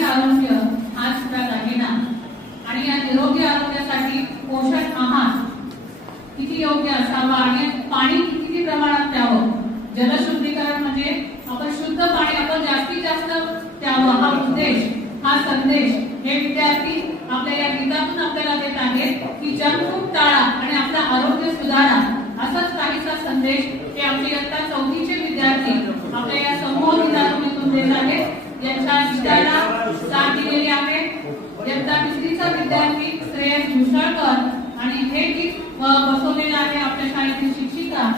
आरोग्य हाच सुद्धा दागिना आणि या निरोगी आरोग्यासाठी पोषक आहार किती योग्य असावा आणि पाणी किती प्रमाणात प्यावं. जलशुद्धीकरण म्हणजे आपण शुद्ध पाणी आपण जास्तीत जास्त प्यावं हा उद्देश हा संदेश हे विद्यार्थी आपल्या या गीतातून आपल्याला देत आहेत की जंक फूड टाळा आणि आपलं आरोग्य सुधारा. असाच काहीसा संदेश हे आपले इयत्ता 4थीचे विद्यार्थी आपल्या या समूह गीतातून देत आहेत. यांच्या गीताला साथ दिलेली आहे इयत्ता 3रीचा विद्यार्थी श्रेयस मुसळकर आणि हे गीत बसवलेलं आहे आपल्या शाळेतील शिक्षिका